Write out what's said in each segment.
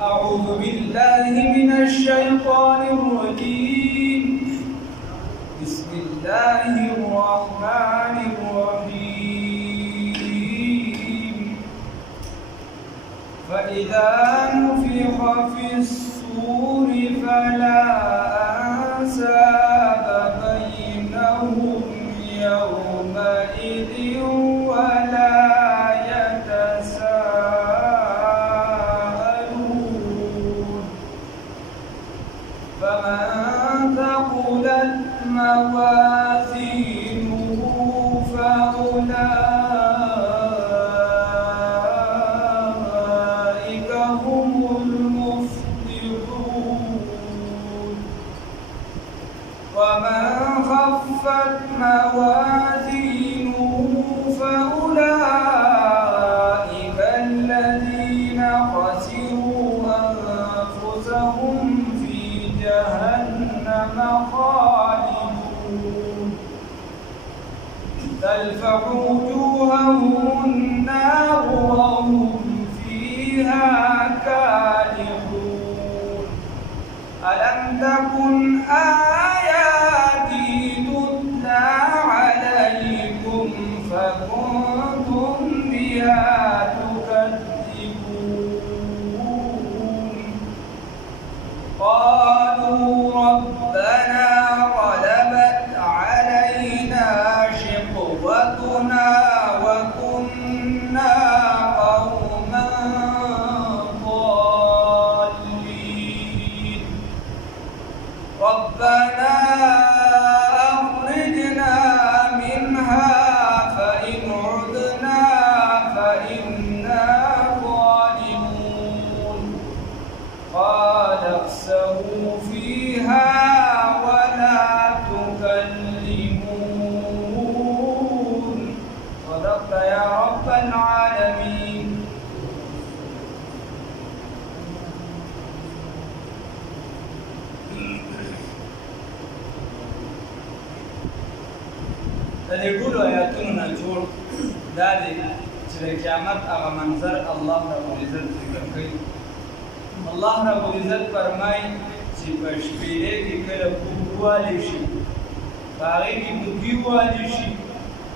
أعوذ بالله من الشيطان الرجيم. بسم الله الرحمن الرحيم. فإذا نفخ في الصور فلا أنساب بينهم يومئذ ولا يتساءلون. فمن ثقلت موازينه فأولئك هم المفلحون. ومن خفت موازينه فأولئك الذين خسروا أنفسهم في جهنم خالدون. تلفح وجوههم النار وهم فيها كالحون. ألم تكن آياتي تتلى عليكم فكنتم بها تكذبون. قالوا ربنا غلبت علينا شقوتنا وكنا قوما ضالين. ربنا أخرجنا منها فإن عدنا فإنا ظالمون. قال اخسئوا فيها ولا تكلمون. صدقت يا رب العالمين. د دې ټولو آیاتونو نه جوړ دا دی چې د قیامت هغه منظر الله رب العزت ذکر کوي. الله رب العزت فرمایي چې په شپېلې کې کله بوږ والی شي، په هغې کې بوږي والی شي،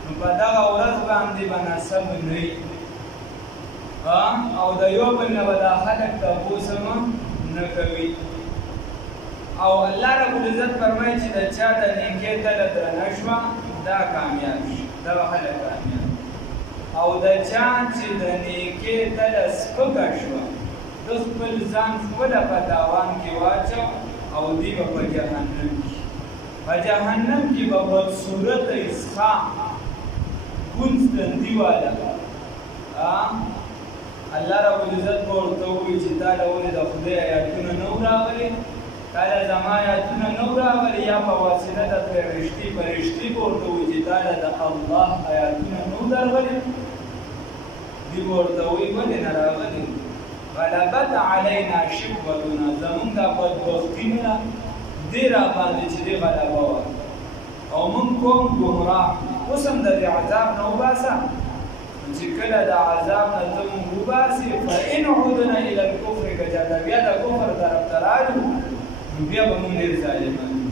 نو په دغه ورځ باندې به نسب نه وي او د یو بل نه به دا خلک تپوس هم نه کوي. او الله رب العزت فرمایي چې د چا د نیکۍ تله درنه شوه دا کامیاب شي، دغه خلک کامیاب. او د چا چې د نیکۍ تله سپکه شوه د خپل ځان خپله په تاوان کې واچو او دی به په جهنم کې به بدصورته اسخا ګونځ تندي والا الله رب العزت به ورته ووایي چې تا له ولې د خدای آیاتونه نه وو راغلي، تا له زما آیاتونه نه وو راغلي، یا په واسطه د فرشتې به ورته ووایي چې تا له د الله آیاتونه نه وو درغلي. دوی به ورته وایي ولې نه راغلي؟ غلبت علینا شقوتنا، زمونږ دا بدبختینونه دې راباندې چې دې غلبه وه او موږ کوم ګمراه. اوس هم د دې عذاب نه وباسه، چې کله د عذاب نه ته موږ وباسې فإن عدنا إلى الکفر، که چېرته بیا د کفر طرف ته رالو نو بیا به موږ ډېر ظالمان یو.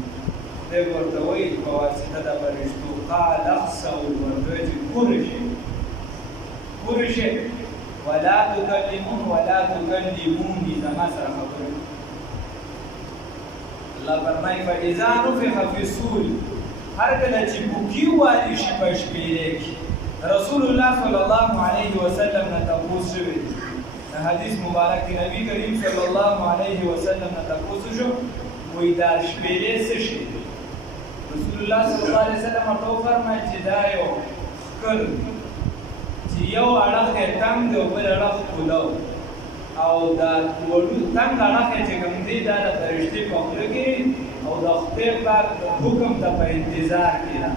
خدای به ورته وایي په واسطه د فرشتو قال اخسئوا، ورته وایي چې پورې شئ ولا تكلموني زما سره خبرې. الله فرمایي فإذا نفخ في الصور، هر کله چې بوږي والي شي په شپېلې کې. رسول الله صلی الله علیه وسلم نه تپوس شوی دی، حدیث مبارک کې نبی کریم صلی الله علیه وسلم نه تپوس شو، وایي دا شپېلې څه شي؟ رسول الله صلی الله علیه وسلم ورته وفرمایل چې دا یو ښکر چې یو اړخ یې تنګ دی او بل اړخ کولاو، او دا تنګ اړخ یې چې کوم دی دا د فرشتې په خوله کې او د خدای پاک حکم ته په انتظار کې ده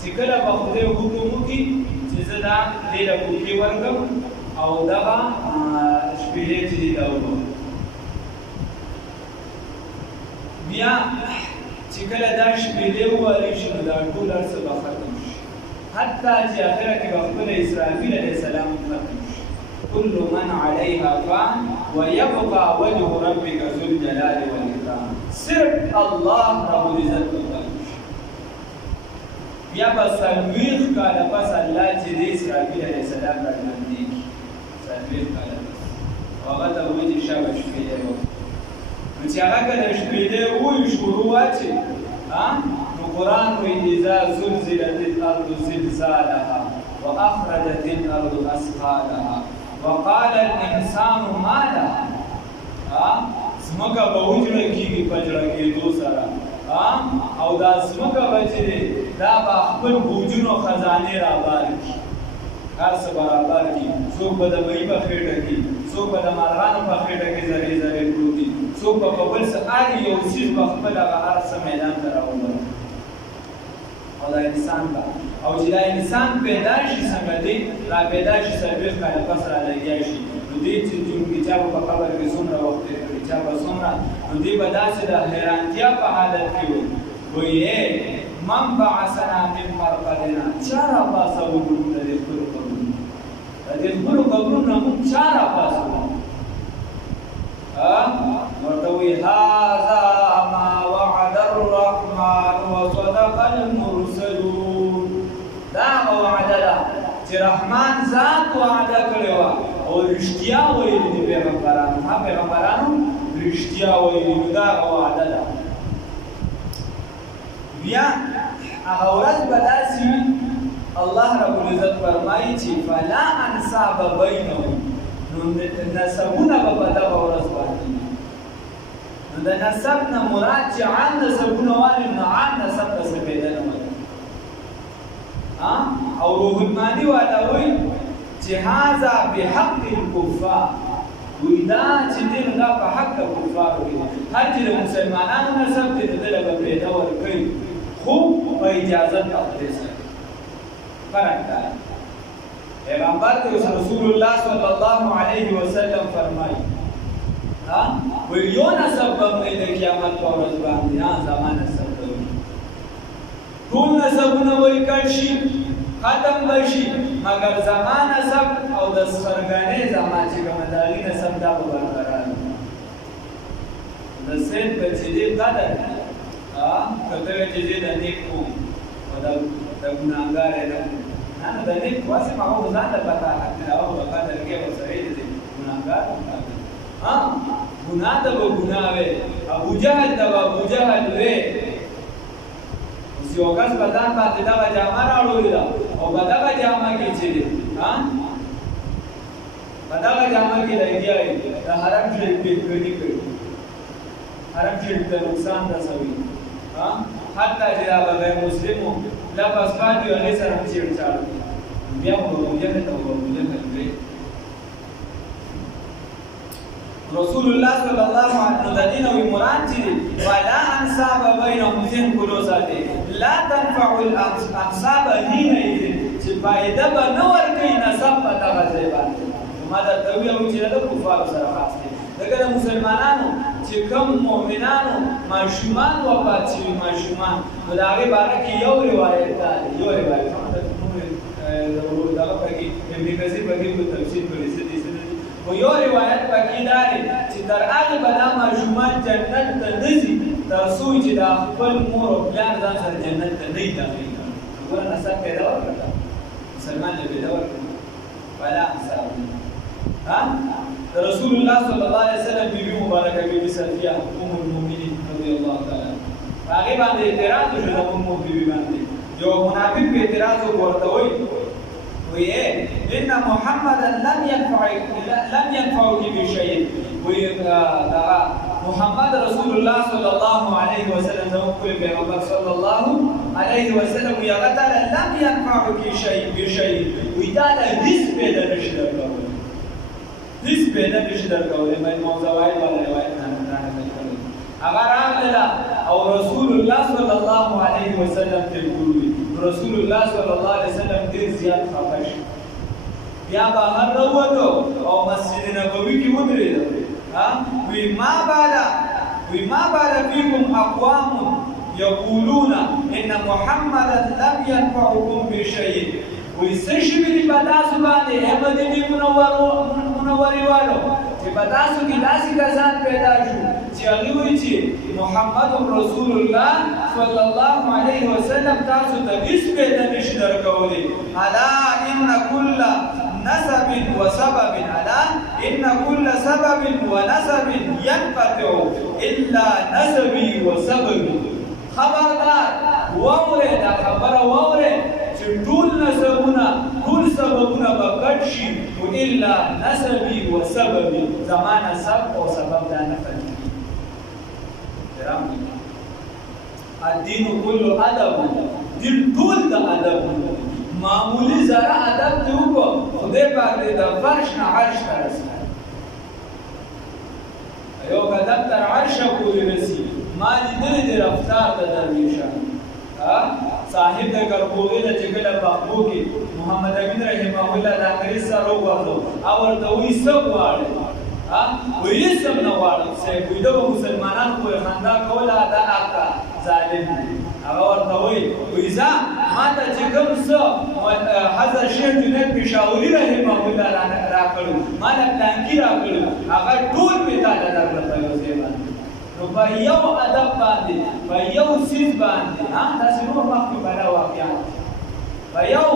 چې کله به خدای حکم وکړي چې زه دا دې له بوټي ورکړم او دغه شپېلې چې دي دا وکړم. بیا چې کله دا شپېلې ووالي شي نو دا ټول هر څه به ختم شي، حتی چې اخره کې به خپله اسرافیل علیه السلام ختم شي. كل من عليها فان ويبقى وجه ربك ذو الجلال والإكرام. صرف الله رب العزت وجل. بیا به څلوېښت کاله پس الله چې د اسرافیل علیه السلام راژوندي کړي، څلوېښت کاله پس هغه ته وایي چې شابه شپېلۍ وکړه. نو چې هغه کله شپېلۍ ووایي شروع واچوي نو قرآن وایي اذا زلزلت الارض زلزالها واخرجت الارض اثقالها وقال الانسان ما لها. ځمکه به وجړه کېږي په جړه کېدو سره او دا ځمکه به چې دی دا به خپل بوجونو خزانې رابار کړي، هر څه برابر کړي. څوک به د مړي په خېټه کې، څوک به د مارغانو په خېټه کې ذرې ذرې پروت دي، څوک به په بل څه هر یو څیز به خپل هغه هر څه میدان ته راوبري. او دا انسان به او چې دا انسان پیدا شي څنګه دی را پیدا شي څلوېښت کاله پس رالګیا شي نو دې چې چا به په قبر کې څومره وخت تېر کړي، چا به څومره، نو دې به داسې د حیرانتیا په حالت کې وایي من بعثنا من مرقدنا، چا راپاڅوو موږ د دې خپلو قبرونو، د دې خپلو قبرونو نه موږ چا راپاڅوو؟ ورته وایي هذا ما وعد الرحمن وصدق المرسلون. دا هغه وعده ده چې رحمان ذات وعده کړې وه او رښتیا ویلي دي پیغمبرانو. پیغمبرانو رښتیا ویلي، نو دا هغه وعده ده. بیا هغه ورځ به داسې وي الله رب العزت فرمایي چې فلا انساب بینهم، نو نسبونه به په دغه ورځ باندې وي. نو د نسب نه مراد چې عام نسبونه والي نو عام نسب ته سپېده نه وایي. او روح المانی والا وایي چې هذا بحق الکفار، وایي دا چې دی نو دا په حق د کفارو کې هر چې د مسلمانانو نسب دی نو دله به پرېده ورکوي، خو په اجازت د خدای سره. فرق دا پیغمبر رسول الله صلی الله علیه وسلم فرمایي وایي یو نسب به مې د قیامت په ورځ باندې زما نسب به وي، ټول نسبونه وایي کټ شي ختم به شي، مګر زما نسب او د سرګنې زما چې کوم د هغې نسب دا به برقرار وي. د سید به چې دی قدر که ته وایې چې دی د نیک وم او د ګناهګار یې نه وم، نو د نیک واسې هغه خو ځان ته پته حق هغه به قدر کې ورسره یې دی ګناهګار ګناه ته به ګناه وې، ابوجهل ته به ابوجهل وې. اوس یو کس په ځان باندې دغه جامه راوړلې ده او په دغه جامه کې چې دی په دغه جامه کې لګیا وي د حرم شریف بېدګري کوي، حرم شریف ته نقصان رسوي، حتی چې دا به غیر مسلم و لفظ پاتې وي هغې سره هم چیړچاړ کوي. بیا خو ابوجهل ته ابوجهل وې. رسول الله صلی الله علیه وسلم وی مراد چې ولا انساب بینهم ذن کلو ساته لا تنفع الانساب حينئذ، چې فائدہ به نه ورکوي نسب په دغه ځای باندې. ما درته ویل چې د کفارو سره خاص دی، ځکه د مسلمانانو چې کوم مؤمنانو ماشومان وفات شوي ماشومان نو د هغې باره کې یو روایت دا دی، یو روایت دغه پکې ابن کثیر پکې په تفسیر کړی خو یو روایت پکې دا دی چې تر هغې به دا ماشومان جنت ته نه ځي تر څو چې دا خپل مور او پلار ځان سره جنت ته نه وي داخلي کړي. ګوره نسب پیدا ورکړه، مسلمان له پیدا ورکړه ولا انساب. د رسول الله صلی الله علیه وسلم بیبي مبارکه بیبي صفیه ام المؤمنین رضی الله تعالی هغې باندې اعتراض وشو د ام بیبي باندې. یو منافق په اعتراض ورته وایي ان محمدا لم ينفعك بشيء، محمد رسول الله صلى الله عليه وسلم نقول پیغمبر صلى الله عليه وسلم یغتر لم ينفعك بشيء، ودا د هیڅ پیدا نشي درکولی، هیڅ پیدا نشي درکولی. مې موضوعات ولا روایت نه راغلي هغه راغله او رسول الله صلی الله علیه وسلم ته ویل، رسول الله صلی الله علیه وسلم ډېر زیات خفه شو. بیا بهر راووتو او مسجد نبوي کې ودرېد. وی ما بال فیکم اقوام یقولون ان محمدا لم ينفعكم بشیء، وی څه شوي دي په تاسو باندې ای مدینې وریوالو چې په تاسو کې داسې کسان پیدا شو چې هغه وایي چې محمد رسول الله صلی الله علیه وسلم تاسو ته هیڅ پیدا نشي درکولی الا ان كل نسب وسبب الا ان كل سبب ونسب ينقطع الا نسبي وسببي خبردار ووره دا خبره ووره چې ټول نسبونه ټول سببونه به کټ شي او الا نسبي وسببي زمانه سبب او سبب دا نه کېږي الدين كله ادب دین ټول د ادب معمولی زره ادب دی وکړو خدای پاک دې د فرش نه عرش ته رسوي یو قدم تر عرش پورې رسي ما لیدلې د رفتار د درویشان صاحب د کربوغي د چې کله پاکو کې محمد امین رحمه الله د انګریز سره وغوړو او ورته وایي څه غواړي وایي څه نه غواړي چې دوی د مسلمانانو په خندا کوله دا اکا ظالم هغه ورته وایي ځه ما ته چې کوم څه حضرت شیخ جنید پېښوري رحمه الله راکړو ما له پلانکي راکړو هغه ټول مې تاته درکړه په یو ځای باندې نو په یو ادب باندې په یو څیز باندې داسې نور مخکې بلا واقعات په یو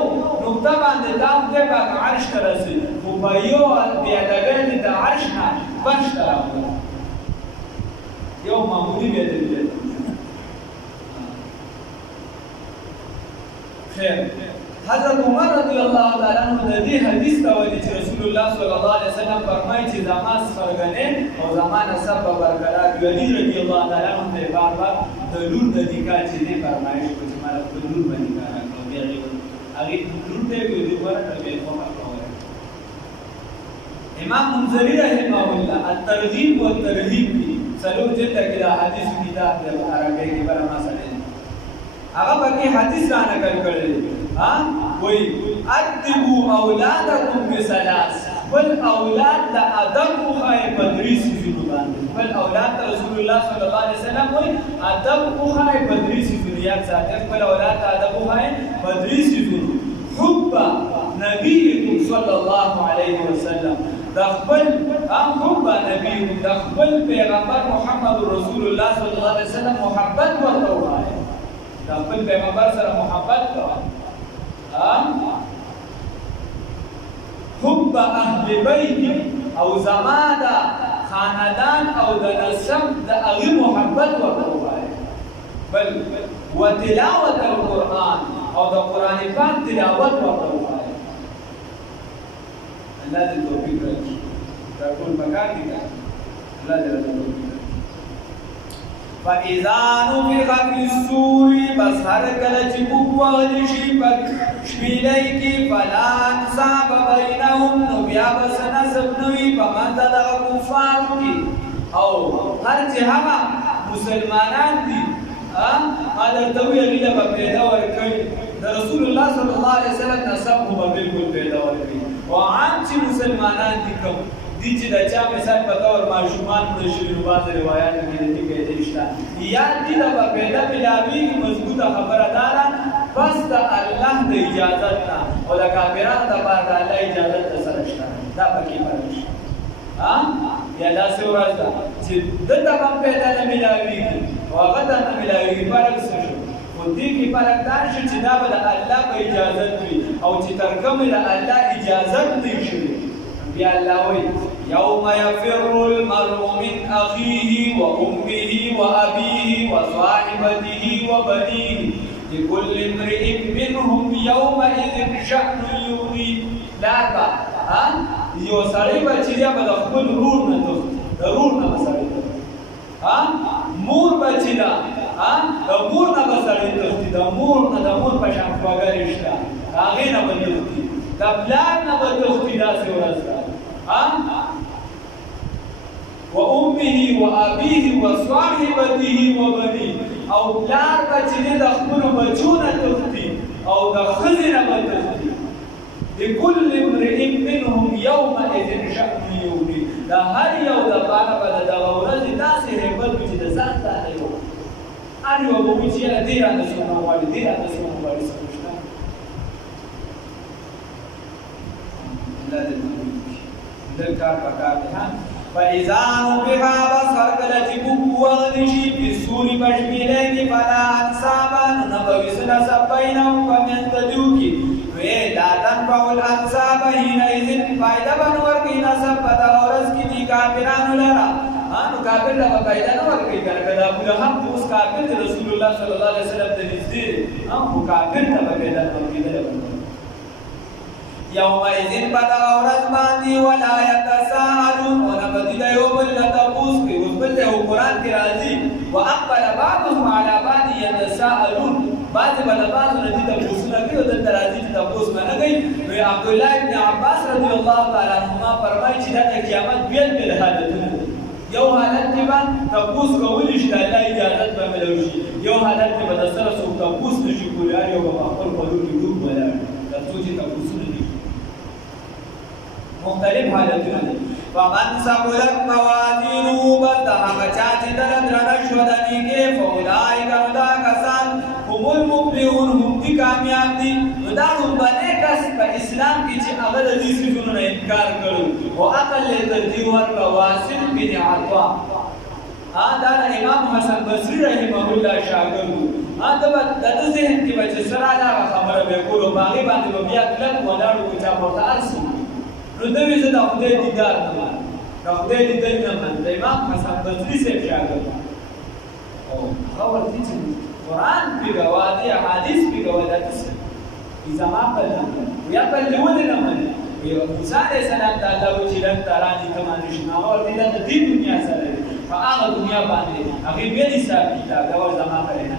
نقطه باندې دا خدای پاک عرش ته رسي خو په یو بېادبۍ د عرش نه فرش ته راغلل یو معمولي بېادبي خیر حضرت عمر رضی الله تعالی عنہ د دې حدیث ته وایي چې رسول الله صلی الله علیه وسلم فرمایي چې زما سرګنې او زما نسب برقرار وي علی رضی الله تعالی عنہ په بار بار د لور د نکاح چې نه فرمایش کوي چې مال په لور باندې کار کوي هغه لور ته وي د ورته په کومه کوي امام منذری رحمه الله الترغیب والترهیب څلور جلد کې دا حدیث کتاب د عربی کې پر مسئله هغه پکې حدیث را نقل کړی وای ادبوا اولادکم بثلاث بل اولاد د ادب خوای بدریس جنوبان بل اولاد رسول الله صلی الله علیه وسلم وای ادب خوای بدریس دنیا ذات بل اولاد ادب خوای بدریس جنوب حب نبیکم صلی الله علیه وسلم دخبل حب نبیکم دخبل پیغمبر محمد رسول الله صلی الله علیه وسلم محبت ورته وای دخبل پیغمبر سره محبت کوه حب اهل بیت او زماده خاندان او د نسب د هغه محبت ورته وایي بل وتلاوت القرآن او د قرآن پاک تلاوت ورته وایي الله دې توفیق راکړي دا ټول مکان دي الله دې توفیق فَإِذَا نُفِخَ فِي الصُّورِ بس هر کله چې پوک وهل شي په شپېلۍ کې فَلَا انْسَابَ بَيْنَهُمْ نو بیا به څه نسب نه وي په منځ د دغه کفارو کې او هر چې هغه مسلمانان دي ما درته وویل هغوی له به پیدا ورکوي د رسول الله صلی الله علیه وسلم نسب خو به بلکل پیدا ورکوي او عام چې مسلمانان دي کوم دي چې د چا مثال په طور ماشومان مړه شوي نو بعضې روایاتو کې د دې پیدا شته یا دې ته به پیدا میلاوېږي مضبوطه خبره دا ده بس د الله د اجازت نه او د کافرانو دپاره د الله اجازت درسره شته دا پکې فرق شته یا داسې ورځ ده چې ده ته هم پیدا نه میلاوېږي او هغه ته نه میلاوېږي فرق څه شو خو دې کې فرق دا شو چې دا به د الله په اجازت وي او چې تر کومې د الله اجازت نه وي شوې بیا الله وایي يوم يفر المرء من أخيه وأمه وأبيه وصاحبته وبنيه لكل امرئ منهم يومئذ شأن يغنيه لا با یو سړی به چې دی به د خپل ورور نه تښتي د ورور نه به سړی تښتي مور به چې ده د مور نه به سړی تښتي د مور نه د مور په شان خواږه رشته هغې نه به تښتي د پلار نه به تښتي داسې ورځ ده وأمه وأبيه وصاحبته وبنيه او پلار به چې دی د خپلو بچو نه تښتي او د ښځې نه به تښتي لكل امرئ منهم يومئذ شأن يغنيه دا هر یو دپاره به د دغه ورځې داسې هیبت وي چې د ځان ځانه یو هر یو به وي چې یاره دې راته څومره غواړي دې راته څومره غواړي څه نشته الله دې دل کار پکار دی ها فاذا نفخ بصر کله چې بوک وغلی شي په سوري بشمیلېږي فلا انصاب نبوي سره سبینهم فمن تدوکی وی لا تنفع الانصاب حينئذ فائدہ بنور کی نسب پتا اورس کی دی کافرانو لرا نو کافر لا فائدہ نو ورکی کړه ابو لهب اوس کافر رسول الله صلی الله علیه وسلم ته نږدې هم کافر ته فائدہ ورکیدل یومئذ پتا اورس باندې ولا يتساءلون ونبدل يوم لتبوس کی اوس بل ته قرآن کې راځي واقبل بعضهم على بعض يتساءلون بعض بلباس ندی تبوسونه کوي د ترازی تبوس باندې کوي وی عبد الله ابن عباس رضی الله تعالی عنهما فرمایي چې د قیامت بیل حالتونه یو حالت کې باندې تبوس کول شي د الله اجازه به ملوشي یو حالت کې به سره سو تبوس نشي کولای یو په خپل قلوب کې ډوب ولا د سوچي تبوسونه دي مختلف حالتونه دي فمن ثقلت موازینه بس هغه چا چې درنه شو د نیکه فاولئک دا کسان هم المفلحون هم دي کامیاب دي دا باندې کس په اسلام کې چې هغه د دې څیزونو نه انکار کړو او عقل له ترجیح ورکړ واسل بن عطا دا امام حسن بصری رحمه الله شاګرد دا د ذهن کې چې سره دا خبره به کولو باغی باندې بیا کلک ولاړو چې په تاسو نو دوی زه د خدای دیدار نه د خدای دیدل نه من د امام حسن بصری سے شاګرد او هغه ورته چې قرآن په گواهی حدیث په گواهی تاسو زما په یا په لونه نه مني یو موسی علیہ السلام ته الله و چې لن ترانی کما نشنا او د دې دنیا سره په هغه دنیا باندې هغه به حساب کتاب دا زما په نه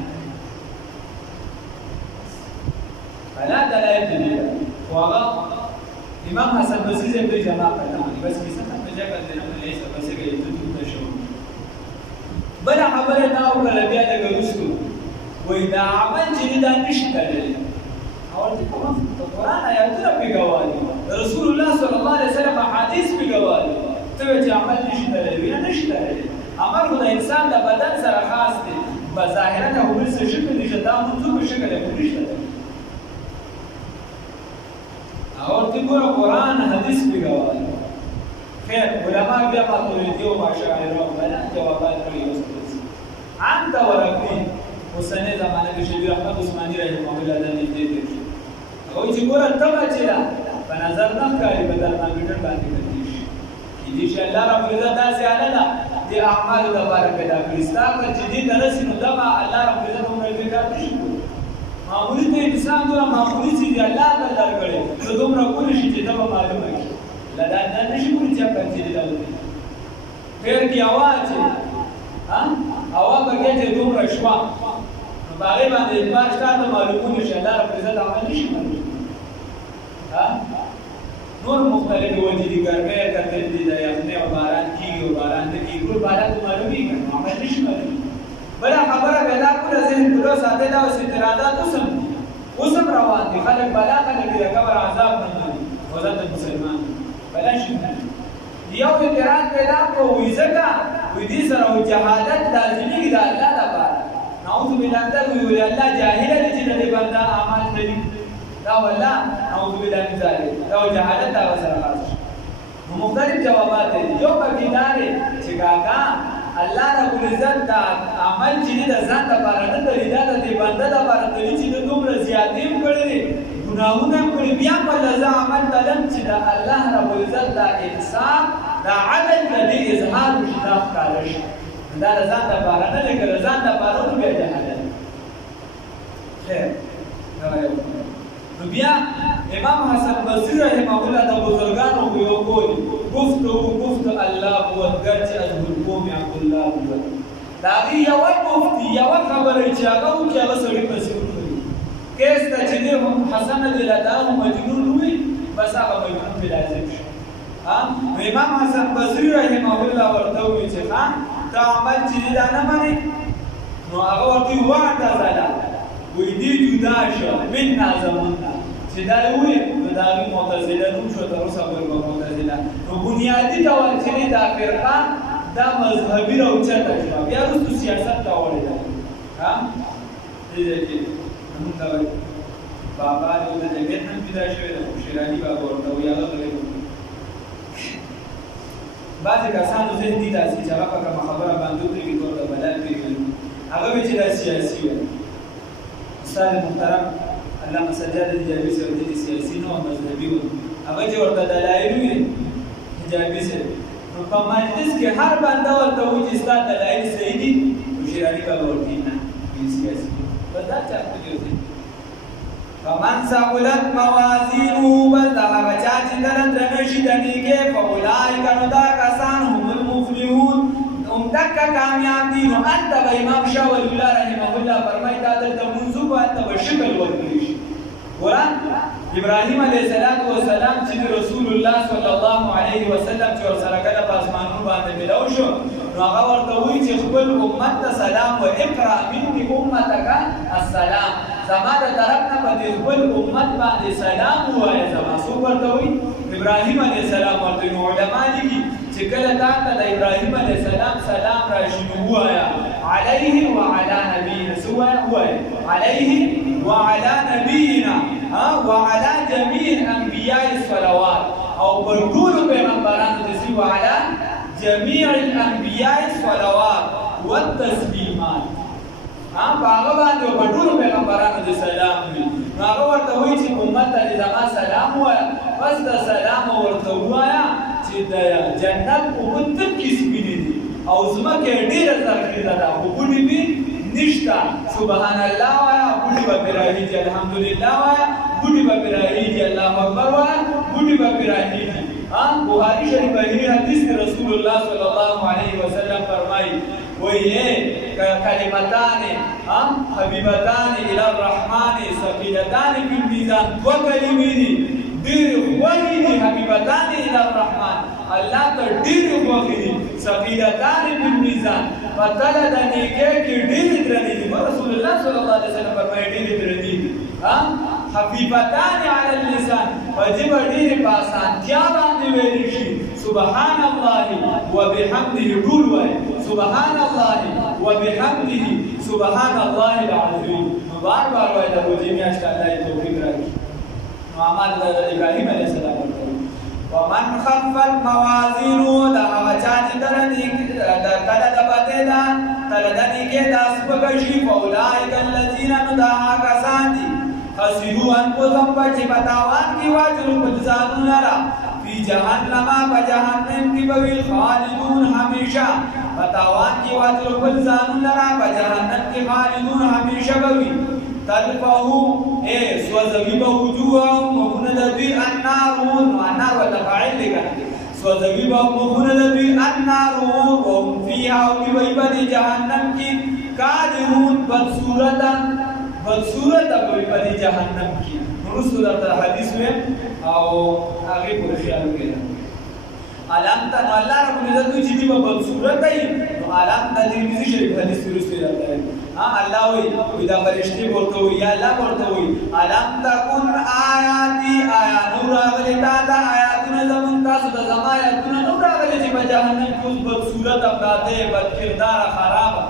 فلا دلایل دي واغه امام حسن بصری سے به جمع کړه بس کیسه په ځای باندې نه لې څه بس کې ته شو بل خبره دا وکړه بیا د ګرځو وای دا عمل چې دا نشته لري او د قرآن آیاتونه په گواهی رسول الله صلی الله علیه وسلم حدیث په گواهی ته چې عمل نشته لري یا نشته لري عمل د انسان د بدن سره خاص دی بظاهرا هو څه شکل نشته دا موضوع په شکل کې نشته او د قرآن حدیث په گواهی خیر علما بیا ماتوریدی او مشاعره ولا جوابات کوي عام دا ورقی اوسنۍ زمانه کې شیخ احمد عثماني رحمه الله د دې تفسیر او چې ګوره تبه چې دا په نظر نه ښکاري په ترمامیټر باندې کېږي چې ان شاء الله رب عزت داسې اعلی ده د اعمالو لپاره پیدا کړي ستاسو چې دې درسي نو دا الله رب عزت هم نه کار نشي معمولی ته انسان دوه معمولی چې الله تعالی کړي نو دومره کولی شي چې دا معلومه شي لدا نه نشي کولی چې په دې ډول پیر کی आवाज ها اوا بګه چې دومره شوا باغی باندې اعتبار شته معلومونه شي الله رب عزت عمل نشي کولی ها نور مختلف وجې دي ګرمه کتل دي د یخنه او باران کیږي او باران د کیږي ټول باران معلومي کړي عمل نشي کولی بل خبره پیدا کوله ذهن کلو ساته دا او استرادات وسم روان دي خلک بلا خلک د قبر عذاب نه دي وزت مسلمان بلا شي یو اعتراض پیدا کوو ځکه وې دې سره جهالت لازمي ده الله لپاره نعوذ بالله دا وی الله جاهل دي چې د بندا اعمال کوي دا والله نعوذ بالله من ذلك دا جهالت دا سره خاص نو مختلف جوابات دي یو پکې داري چې کاکا الله رب العزت دا عمل چې د ځان لپاره نه کوي دا د بندا لپاره کوي چې د دومره زیاتې کړې ګناهونه کړې بیا په لزا عمل تلم چې د الله رب العزت دا احسان دا عدل د اظهار مشتاق کارش دا ځان لپاره نه لکه ځان لپاره نو بیا جهالت خیر نو بیا امام حسن بصری رحمه الله د بزرګانو یو قول گفت الله هو گرچه از قوم عبد الله هو دا یو مفتی یو خبره چې هغه او چې هغه سړي پسې وکړي کیس ته چې حسن دلته مجنون وي بس هغه مجنون په لازم شي امام حسن بصری رحمه الله ورته وی چې خان دا عمل چې دا نه مانی نو هغه ورته وعده زاله وې دې جدا شو من نازمنا چې دا وی دا معتزله نو شو تر اوسه ورته معتزله نو بنیادی ډول چې دا فرقه دا مذهبي راوچته شو بیا وروسته سیاست ته وړل ها دې چې موږ دا بابا د جګړې نن پیدا شوی د شیرانی بابا ورته وی هغه بعضې کسانو ذهن دي داسې چې هغه په کومه خبره باندې ودرېږي ټول د بلا پرېږدي هغه وایي چې دا سیاسي وي استاد محترم علامه سجاد حجابي صاحب دې سیاسي نه و مذهبي و هغه چې ورته دلایل وي حجابي صاحب نو په مجلس کې هر بنده ورته وایي چې ستا دلایل صحیح دي نو شیراني به ورته نه سیاسي بس دا چاته دی فمن ثقلت موازینه بس دغه بچا چې درنه شي د نیکۍ فاولئک نو دا کسان هم المفلحون دکه کامیاب دي نو هلته به امام شاه ولی الله رحمه الله فرمایي دا دلته منځو به هلته به شکل ورکړي شي ګوره ابراهیم علیه السلام چې رسول الله صلی الله علیه وسلم چې ورسره کله په اسمانونو باندې ملاو شو نو هغه ورته وایي چې خپل امت ته سلام و اقرأ مني امتک السلام زما د طرف نه په دې خپل امت باندې سلام ووایه زما څوک ورته وایي ابراهیم علیه السلام ورته نو علما لیکي چې کله تا ته د ابراهیم علیه السلام سلام راشي نو ووایه علیه وعلی نبینا څه ووایه علیه وعلی نبینا وعلى جميع الانبياء الصلوات او پر ټول پیغمبرانو د سی وعلى جميع الانبياء الصلوات والتسليمات هغه باندې پر ټول پیغمبرانو د سلام وي هغه ورته وایي چې امت ته زما سلام وایا پس د سلام ورته وایا چې د جنت په تل کې سپینې دي او زمکه ډیره زرخیزه ده خو ګوډې به نشته سبحان الله وایا ګوډې به راهیږي الحمدلله وایا ګوډې به راهیږي الله اکبر وایا ګوډې به راهیږي بخاری شریف حدیث رسول الله صلی الله علیه وسلم فرمایي وایي کلمتان حبیبتان الی الرحمن ثقیلتان فی المیزان دو کلمې دي ډېرې خوږې دي حبیبتان الی الرحمن الله ته ډېرې خوږې دي ثقیلتان فی المیزان په تله د نیکۍ کې ډېرې درنې دي رسول الله صلی الله علیه وسلم فرمایي ډېرې درنې دي خفیفتان علی اللسان واجب ډېرې په اسانتیا باندې ویل شي سبحان الله وبحمده ټول وایي سبحان الله وبحمده سبحان الله العظیم نو بار بار وایي د روزې میاشت الله یې توفیق راکړي نو اعمال د ابراهیم علیه السلام ورته ومن خفت موازینو د هغه چا چې تله د بدې ده تله د نیکۍ دا سپکه شي فاولئک الذین نو دا هغه کسان دي خسروا انفسهم چې په تاوان کې واچوي خپل ځانونه را فی جهنم په جهنم کې به وي خالدون همیشه په تاوان کې واچوي خپل ځانونه را په جهنم کې خالدون همیشه به وي تلفهم سوځوي به وجوههم مخونه د دوی النار وته فاعل دی که سوځوي به مخونه د دوی النار وهم فیها او دوی به په جهنم کې کالدون بدصورته به په جهنم کې وروسته درته حدیث ویم او هغې پورې خیال وکړئ علم ته نو الله رب العزت وایي چې دوی به بدصورته وي نو علم ته ترمذي شریف حدیث وروسته درته الله وایي دا فرشتې ورته وایي یا الله ورته وایي علم تکن آیاتي آیا نو راغلې تا ته آیاتونه زموږ تاسو ته زما آیاتونه نو راغلې چې په جهنم کې اوس بدصورته پراته بد کرداره خرابه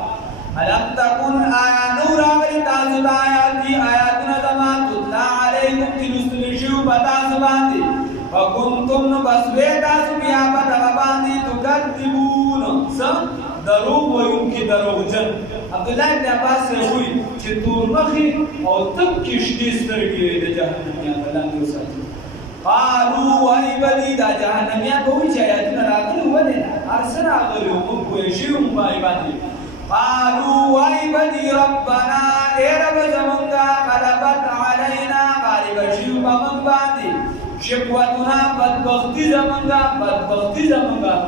علم تکن آیا نو راغلې تاسو ته آیاتي آیاتونه زما تتلا علیکم چې لوستل شوي په تاسو باندې فکنتم نو بس وې تاسو بیا په دغه باندې تکذبون څه دروغ ویونکي دروغجن عبدالله ابن عباس وایي چې تورمخې او تبکې شنې سترګې د جهنمیان به لاندې وساتي قالو وایي به دي دا جهنمیان به وایي چې آیاتونه راغلي ولې نه هر څه راغلي وو موږ پوه شوي وو په باندې قالو وایي به دي ربنا ای رب زمونږه غلبت علینا غالبه شوي په موږ باندې شقوتنا بدبختی زمونږه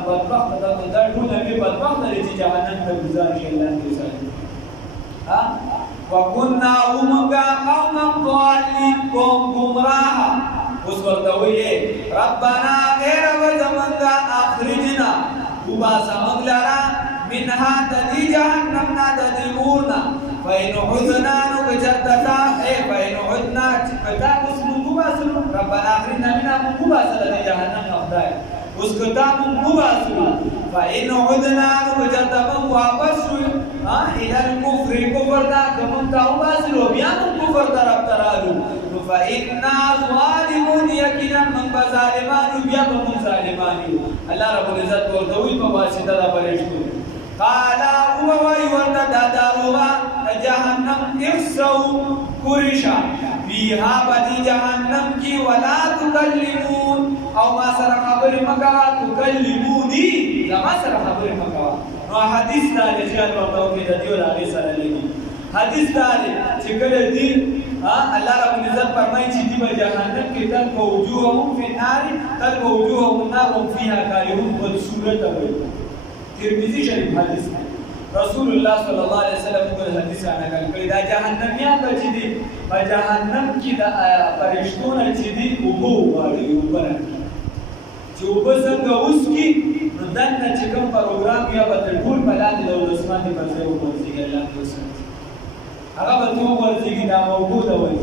بدبخته دا ټول نبي بدبخته دی چې جهنم ته ګذار شي الله دې وساتي وکنا ومونږه قوما ضالین قوم ګمراه اوس ورته وایي ربنا ای رب زمونږه اخرجنا وباسه موږ لره منها د دې جهنم نه د دې اور نه فإن عدنا نو کچرتا فإن عدنا کتا اوس موږ وباسو ربنا اخرجنا منها موږ وباسه د جهنم نه خدای اوس کتا موږ وباسو فإن عدنا نو کچرتا موږ واپس شو الى الكفر کفر دا کوم ته وباسو بیا موږ کفر طرف ترالو فإنا ظالمون یقینا من ظالمان بیا موږ ظالمانی الله رب العزت ورته وی په واسطه د فرشتو قال هو ورته دا داروا جهنم اخسو قرشا فيها بدي جهنم کی ولا تکلمون او ما سره خبر مکا تکلمونی زما سره خبر مکا نو حدیث دا خیال ورته کې د دیو علی سره لګي حدیث دا چې کله دی الله رب العزت فرمایي چې دی په جهنم کې تل وجوههم فی النار تل وجوههم النار هم فيها کارهون په صورت وي ترمذی شریف حدیث رسول الله صلی الله علیه وسلم په حدیث نقل کړی دا جهنميان چې دي په جهنم کې د فرشتونه چې دي وګو واړي وبره چې وبڅنګه اوس کې نو دنه چې کوم پروګرام یا به ټول بلاد له اسمان په ځای وځي الله دې وساتي هغه به تو ورځي دا موجود وي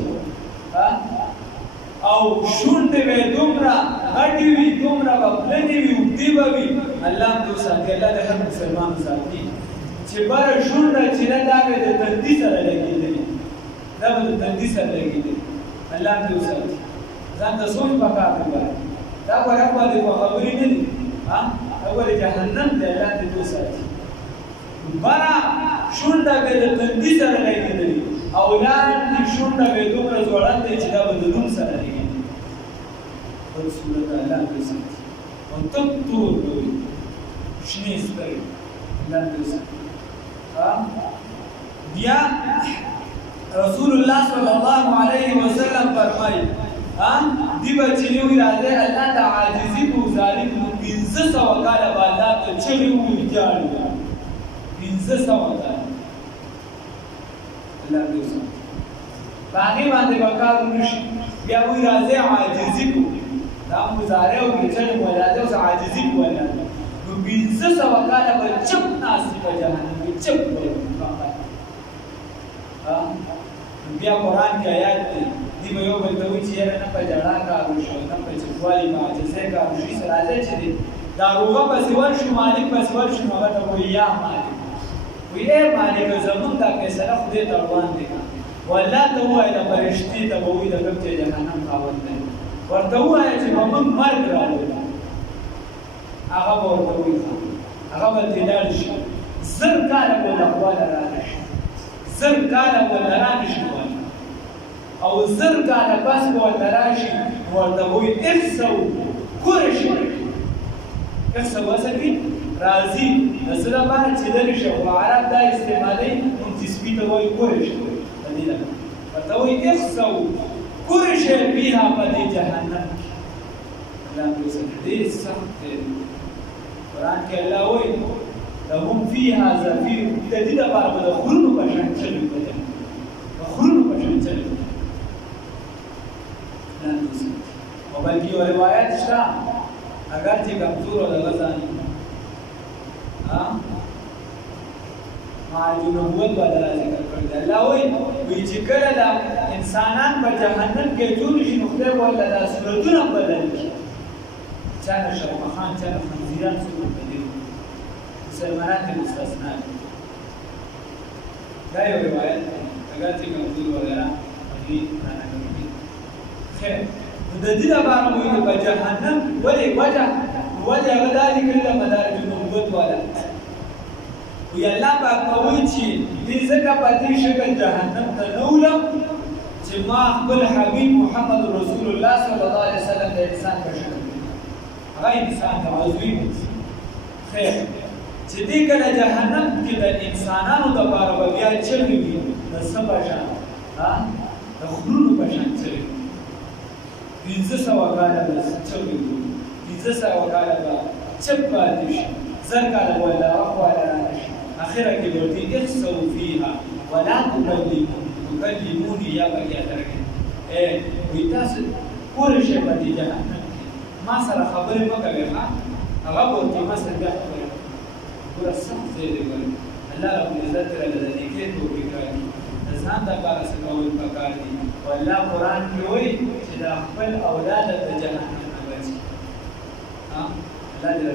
او شونډې به دومره غټې وي دومره به پلنې وي اوږدې به وي الله دې وساتي الله دې هر مسلمان وساتي چې بره شونډه چې نه دا به د تندي سره لګېدلې دا به د تندي سره لګېدلې الله دې وساتي ځان ته سوچ پکار دی دا ورته باندې خبرې نه دي دا ور جهنم دې الله دې وساتي بره شونډه به د تندي سره لګېدلې او لاندې شونډه به دومره ځوړندې چې دا به د روم سره لګېدلې په صورت الله دې وساتي او تک تور به وي شنې سترګې الله دې وساتي بیا رسول الله صلی الله علیه وسلم فرمایي دی بچنی وی راځي الله د عاجزی په ظالم 1500 کاله بعد ته چلی وی جاړي 1500 کاله الله دې وساتي باندې باندې وکړ نشي بیا وی راځي عاجزی کو دا مزاره او چې ولاده او عاجزی کو ولاده 1500 کاله به چپ ناسي په جهنم کې چپ بیا قرآن کې آیات دی دی به یو بل ته وایي چې یاره نه په ژړا کار وشو نه په چپوالي په عاجزۍ کار وشي سره راځي چې دی ناروغه پسې ورشو مالک پسې ورشو نو هغه ته وایي یا مالک وایي ای مالک زمونږ دا فیصله خدای ته روان دی والله ته ووایه د فرشتې ته به وایي د کوم چې جهنم خاوند دی ورته ووایه چې په موږ مرګ راغلی هغه به ورته وایي هغه به ترې لاړ شي 1000 کاله به له خواله راغلی شي 1000 کاله به له رانشي او 1000 کاله پس به ورته راشي ورته وایي اخسو قرشي اخسو اصل کې راځي د څه لپاره چې لرې شي خو عرب دا استعمالوي نو چې سپي ته وایي قرشي په دې لپاره ورته وایي اخسو قرشي فيها په دې جهنم کې الله دې وساتي ډېر سخت دی قرآن کې الله وایي لهم فيها زفير د دې لپاره به د غرونو په شان چلي د غرونو په شان چلي او بلکې یو روایت شته اگر چې کمزور او د غزاني مع نبوت والا ذکر کړی دی الله وایي چې کله د انسانان په جهنم کې جوړ شي نو خدای ولا د صورتونه بدل شي چا نه شرمخان چا نه خنزیران څوک بدل مسلمانان مستثنا دا یو روایت اگر چې کمزور وغیرہ دې نه کوي خیر د دې لپاره موږ په جهنم ولې وجه غداري کړل مدارج النبوت والا وی الله پاک کوي چې دې ځکه په دې شکل جهنم ته نولم چې ما خپل حبيب محمد رسول الله صلی الله علیه وسلم د انسان په شکل هغه انسان ته عضوي خیر چې دې کله جهنم کې د انسانانو د لپاره بیا چلوي د سبا شان د خلونو په شان چلوي 1500 کاله به چلوي 1500 کاله به چپ پاتې شي 1000 کاله ولا اخواله راشي اخره کې ورته اخسو فيها ولا تكلموني یا بیا درګه وی تاسو پوره شي په دې جهنم ما سره خبرې وکړې هغه ورته ما سره بیا خبرې پورا سخت دی ګورې الله رب عزت تعالی د دې کې توفیق راکړي ځان د کار څخه کول پکار دي والله قرآن کې وایي چې د خپل اولاد د جهنم نه بچي الله دې